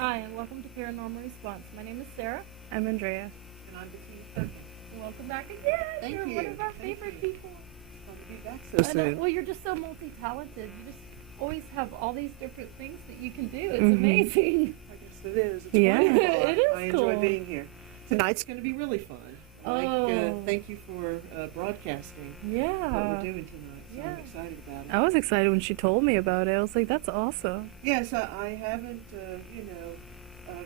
Hi, and welcome to Paranormal Response. My name is Sarah. I'm Andrea. And I'm Vicki Perkins. Welcome back again. Thank You're you. one of our Thank favorite you. people. It's fun to be back I so know. soon. Well, you're just so multi-talented. You just always have all these different things that you can do. It's Mhm. amazing. I guess it is. It's Yeah. wonderful. It is I enjoy cool. being here. Tonight's going to be really fun. Oh. Thank you for broadcasting what Yeah. we're doing tonight. So Yeah. I'm excited about it. I was excited when she told me about it. I was like, that's awesome. Yes, I haven't,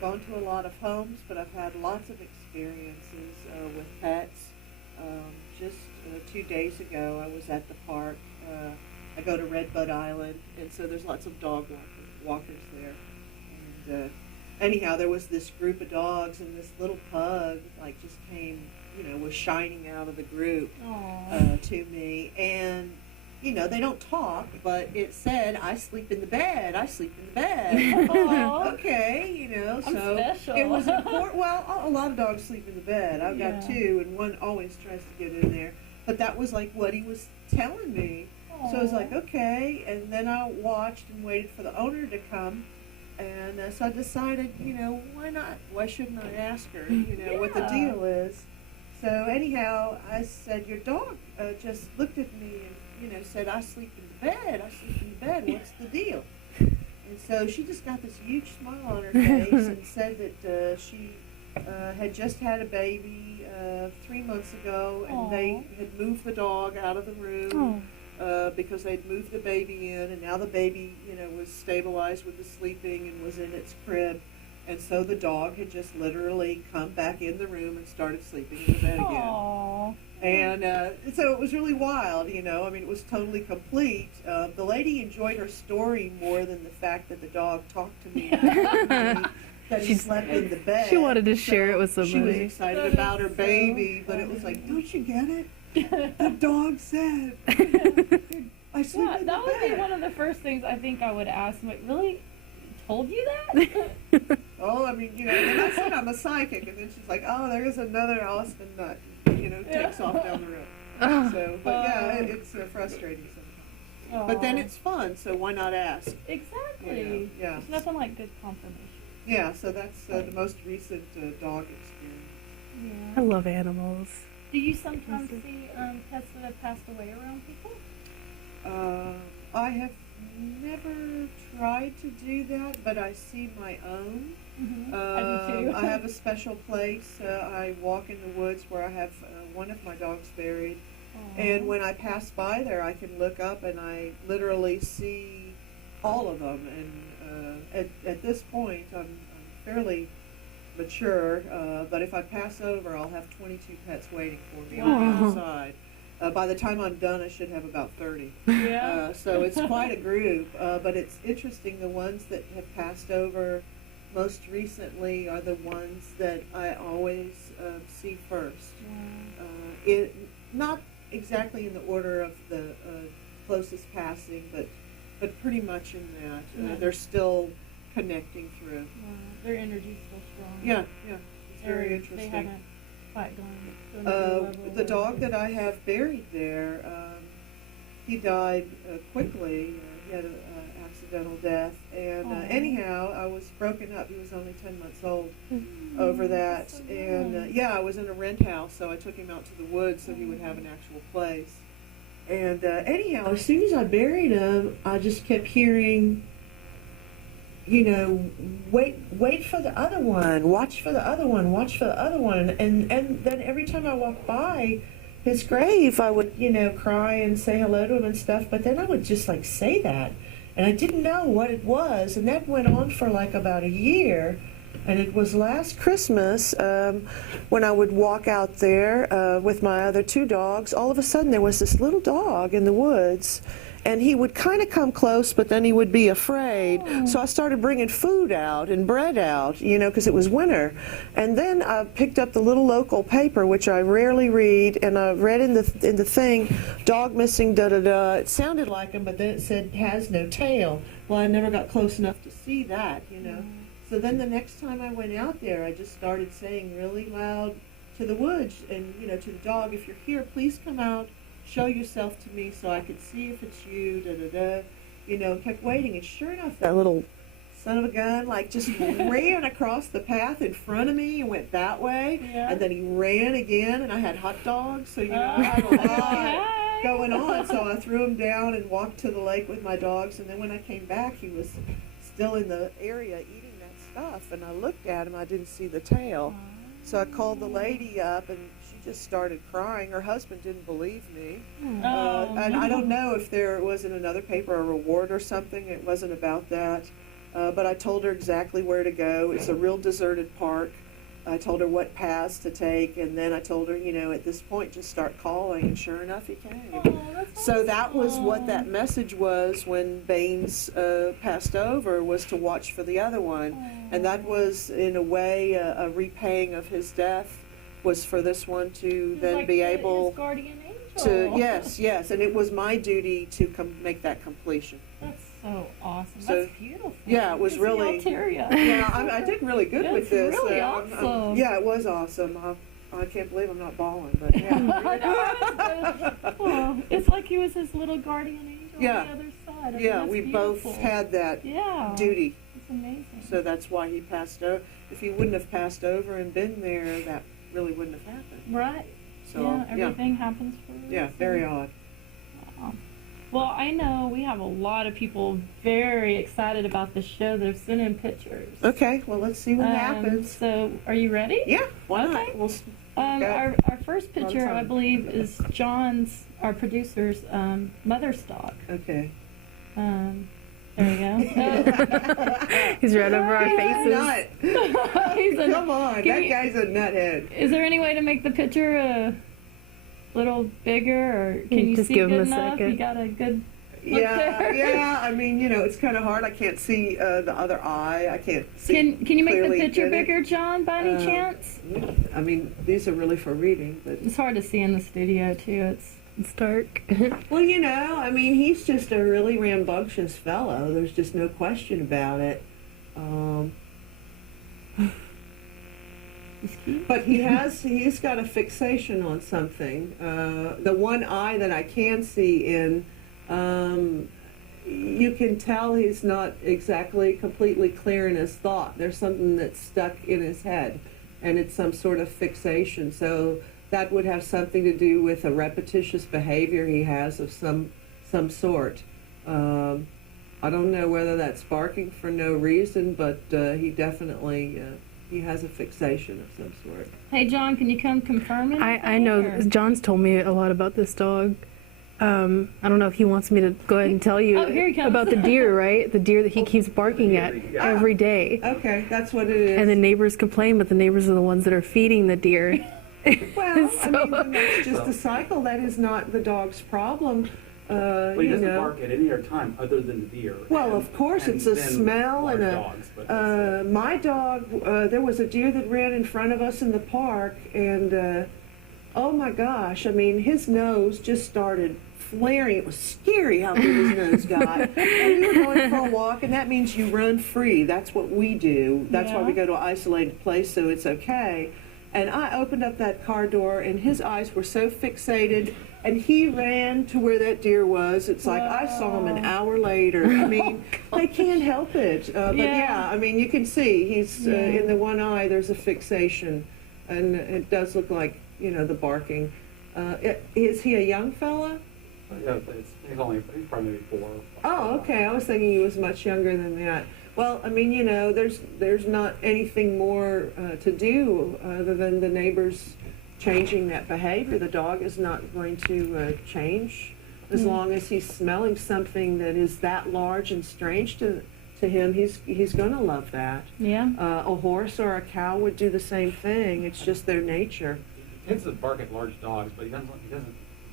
gone to a lot of homes, but I've had lots of experiences with pets. Just 2 days ago, I was at the park. I go to Redbud Island, and so there's lots of dog walkers there. And anyhow, there was this group of dogs, and this little pug, like, just came, was shining out of the group Aww. to me. And they don't talk, but it said, "I sleep in the bed. I sleep in the bed." Aw. Okay, I'm so special. it was important. Well, a lot of dogs sleep in the bed. I've got Yeah. two, and one always tries to get in there. But that was like what he was telling me. So I was like, okay. And then I watched and waited for the owner to come. And so I decided, why not? Why shouldn't I ask her, what the Yeah. deal is? So anyhow, I said, your dog just looked at me and, said, "I sleep in the bed. I sleep in the bed. What's the deal?" And so she just got this huge smile on her face and said that she had just had a baby 3 months ago, and they had moved the dog out of the room because they'd moved the baby in, and now the baby, was stabilized with the sleeping and was in its crib. And so the dog had just literally come back in the room and started sleeping in the bed again. Aww. And so it was really wild, I mean, it was totally complete. The lady enjoyed her story more than the fact that the dog talked to me, that he slept in the bed. She wanted to share it with She was somebody. excited That about is her so baby, but it was funny. like, don't you get it? The dog said, "I sleep Yeah, in the that would be bed." one of the first things I think I would ask. Like, really? Told you that? Oh, I mean, and then I said I'm a psychic, and then she's like, "Oh, there's another Austin nut," takes off down the road. Oh. So, but yeah, it's frustrating sometimes. But then Aw. it's fun, so why not ask? Exactly. Yeah. There's nothing like good confirmation. Yeah, so that's the most recent dog experience. I Yeah. love animals. Do you sometimes see pets that have passed away around people? I have never tried to do that, but I see my own. I do too. I have a special place. I walk in the woods where I have one of my dogs buried. Aw. And when I pass by there, I can look up and I literally see all of them. And at this point, I'm fairly mature, but if I pass over, I'll have 22 pets waiting for me on the Wow. other side. By the time I'm done, I should have about 30. Yeah. So it's quite a group, but it's interesting. The ones that have passed over most recently are the ones that I always see first. It not exactly in the order of the closest passing, but pretty much in that. Yeah. They're still connecting through. Wow. Their energy's still strong. Yeah, it's very They interesting. haven't quite gone to another level. The dog that I have buried there, he died quickly. He had an accidental death. And Aw. anyhow, I was broken up. He was only 10 months old Mm, over that. that's so And nice. I was in a rent house, so I took him out to the woods so he would have an actual place. And anyhow, as soon as I buried him, I just kept hearing, wait for the other one, watch for the other one, watch for the other one. And then every time I walked by his grave, I would, cry and say hello to him and stuff. But then I would just like say that. And I didn't know what it was. And that went on for like about a year. And it was last Christmas when I would walk out there with my other two dogs. All of a sudden, there was this little dog in the woods, and he would kind of come close, but then he would be afraid. So I started bringing food out and bread out, because it was winter. And then I picked up the little local paper, which I rarely read, and I read in the thing, "Dog missing, da-da-da." It sounded like him, but then it said, "has no tail." Well, I never got close enough to see that. So then the next time I went out there, I just started saying really loud to the woods and, to the dog, "If you're here, please come out, show yourself to me so I could see if it's you, da-da-da." Kept waiting. And sure enough, that little son of a gun, like just ran across the path in front of me and went that way. Yeah. And then he ran again, and I had hot dogs, so you know, Oh, I had a lot hi. going on. So I threw him down and walked to the lake with my dogs. And then when I came back, he was still in the area eating that stuff. And I looked at him, I didn't see the tail. So I called the lady up, and she just started crying. Her husband didn't believe me. Oh, And I no. don't know if there was in another paper a reward or something. It wasn't about that. But I told her exactly where to go. It's a real deserted park. I told her what paths to take, and then I told her, you know, at this point, just start calling, and sure enough, he came. Oh, that's So that was awesome. what that message was when Baines passed over, was to watch for the other one. And that was, in a way, a repaying of his death, was for this one to He's then like be his able guardian angel. to, yes, and it was my duty to make that completion. That's so awesome. So, That's beautiful. yeah, it was Good to see really- Altaria. Yeah, I did really good That's with this. really I'm- awesome. yeah, it was awesome. I can't believe I'm not bawling, but I yeah. know, oh, it's like he was his little guardian angel Yeah. on the other side. I mean, Yeah, that's we both beautiful. had that Yeah. duty, It's amazing. so that's why he passed over. If he wouldn't have passed over and been there, that really wouldn't have happened. Right. So, yeah, everything happens for a yeah, reason. very odd. Wow. Well, I know we have a lot of people very excited about the show that have sent in pictures. Okay, well, let's see what happens. So, are you ready? Yeah, why Okay. not? We'll, Um, Okay. our first Lot of picture, I time. believe, is John's, our producer's, mother's dog. okay. There you go. He's right over our faces. Nut. He's a- Come on, can that you- guy's a nuthead. Is there any way to make the picture a little bigger, or can you Just see give good him a enough? second. You got a good look Yeah, there? yeah. I mean, you know, it's kind of hard. I can't see the other eye. I can't see. Can you make the clearly picture get it. bigger, John, by any Uh, chance? I mean, these are really for reading, but It's hard to see in the studio too. It's dark. well, you know, I mean, he's just a really rambunctious fellow. There's just no question about it. It's cute. But he's got a fixation on something. The one eye that I can see in, you can tell he's not exactly completely clear in his thought. There's something that's stuck in his head, and it's some sort of fixation. So that would have something to do with a repetitious behavior he has of some sort. I don't know whether that's barking for no reason, but he definitely he has a fixation of some sort. Hey, John, can you come confirm it? I know John's told me a lot about this dog. I don't know if he wants me to go ahead and tell you Oh, here he comes. about the deer, right? The deer that he keeps barking at every day. Okay, that's what it is. And the neighbors complain, but the neighbors are the ones that are feeding the deer. well, I So- mean, then that's just a cycle. That is not the dog's problem. But he You doesn't know. bark at any other time other than the deer. Well, of course, it's a then smell large and a. dogs, but that's it. My dog, there was a deer that ran in front of us in the park, and oh my gosh, I mean, his nose just started flaring. It was scary how big his nose got. And we were going for a walk, and that means you run free. That's what we do. That's why Yeah. we go to an isolated place, so it's okay. And I opened up that car door, and his eyes were so fixated, and he ran to where that deer was. It's like I saw him an hour later. I mean, they can't help it. But Yeah. yeah, I mean, you can see he's Yeah. in the one eye. There's a fixation, and it does look like, you know, the barking. Is he a young fella? Yeah, he's probably maybe 4. Oh, okay. I was thinking he was much younger than that. Well, I mean, you know, there's not anything more to do other than the neighbors changing that behavior. The dog is not going to change as long as he's smelling something that is that large and strange to him. He's going to love that. Yeah. A horse or a cow would do the same thing. It's just their nature. He tends to bark at large dogs, but he doesn't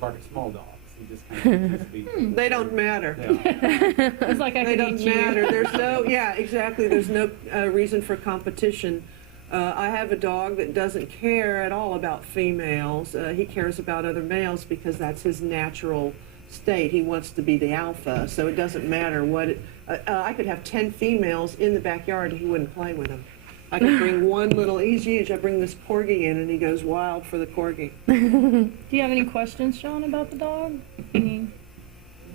bark at small dogs. He just kind of tends to be. They don't matter. Yeah. It's like I They could don't eat you. matter. There's no, yeah, exactly. There's no reason for competition. I have a dog that doesn't care at all about females. He cares about other males because that's his natural state. He wants to be the alpha, so it doesn't matter what. I could have 10 females in the backyard, he wouldn't play with them. I could bring one little, he's huge. I bring this corgi in, and he goes wild for the corgi. Do you have any questions, Sean, about the dog? Any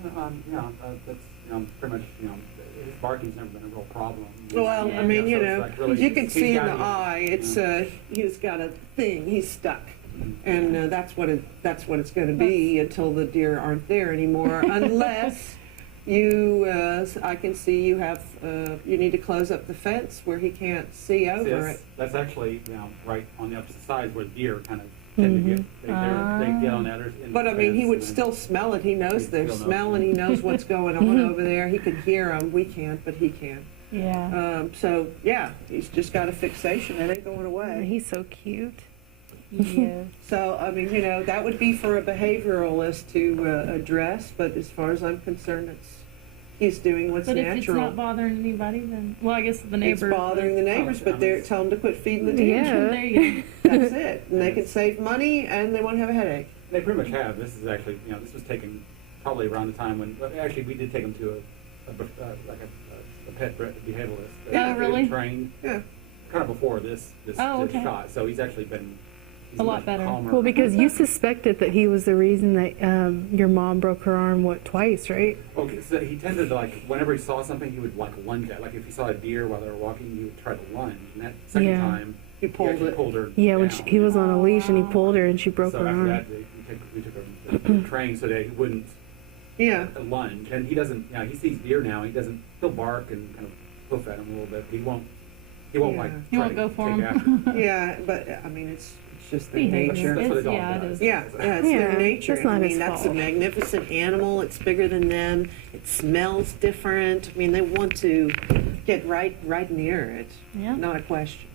That's pretty much his barking's never been a real problem. Well, Yeah. I mean, So it's like really- you can he's see in got the you. eye. It's he's got a thing. He's stuck, and that's what it's going to be until the deer aren't there anymore. Unless you, I can see you have, you need to close up the fence where he can't see over it. That's actually right on the opposite side where the deer kind of tend to get. They get on that. But I mean, he would still smell it. He knows their smell, and he knows what's going on over there. He can hear them. We can't, but he can. Yeah. So yeah, he's just got a fixation. It ain't going away. He's so cute. Yeah. So, I mean, that would be for a behavioralist to address, but as far as I'm concerned, he's doing what's But if it's natural. not bothering anybody, then well, I guess the neighbors. It's bothering the neighbors, but they're telling them to quit feeding the deer. Yeah. There you go. That's it. And they can save money, and they won't have a headache. They pretty much have. This is actually, this was taken probably around the time when, actually, we did take them to a pet behavioralist. Yeah, really? Trained. Yeah. Kind of before this Oh, okay. shot. So he's actually been he's A lot much better. calmer. Well, because you suspected that he was the reason that your mom broke her arm, twice, right? Okay, so he tended to whenever he saw something, he would lunge at. Like if he saw a deer while they were walking, he would try to lunge. And that second Yeah. time, He pulled actually it. pulled her. Yeah, when down. he was on a leash and he pulled her and she broke So her after arm. that, we took him to train so that he wouldn't Yeah. lunge. And he doesn't. He sees deer now. He'll bark and kind of hoof at him a little bit. But he won't. He won't Yeah. He try won't to go for take him. after. Yeah, but I mean, it's just their Behavior. nature. That's what a dog Yeah, it does. is. Yeah, it's Yeah, their nature. that's not I mean, his that's a fault. magnificent animal. It's bigger than them. It smells different. I mean, they want to get right near it. Yeah. Not a question.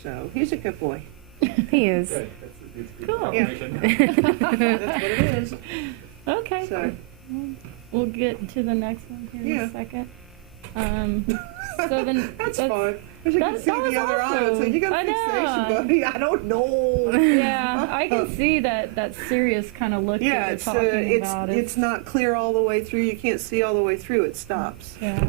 So he's a good boy. He is. Good. It's good Cool. confirmation. That's what it is. Okay. So We'll get to the next one here in Yeah. a second. So then that's fine. I should that- see that was the other eye and say, awesome. "You got a I know. fixation, buddy." I don't know. Yeah, I can see that serious kind of look Yeah, that it's you're talking about. it's not clear all the way through. You can't see all the way through. It stops. Yeah.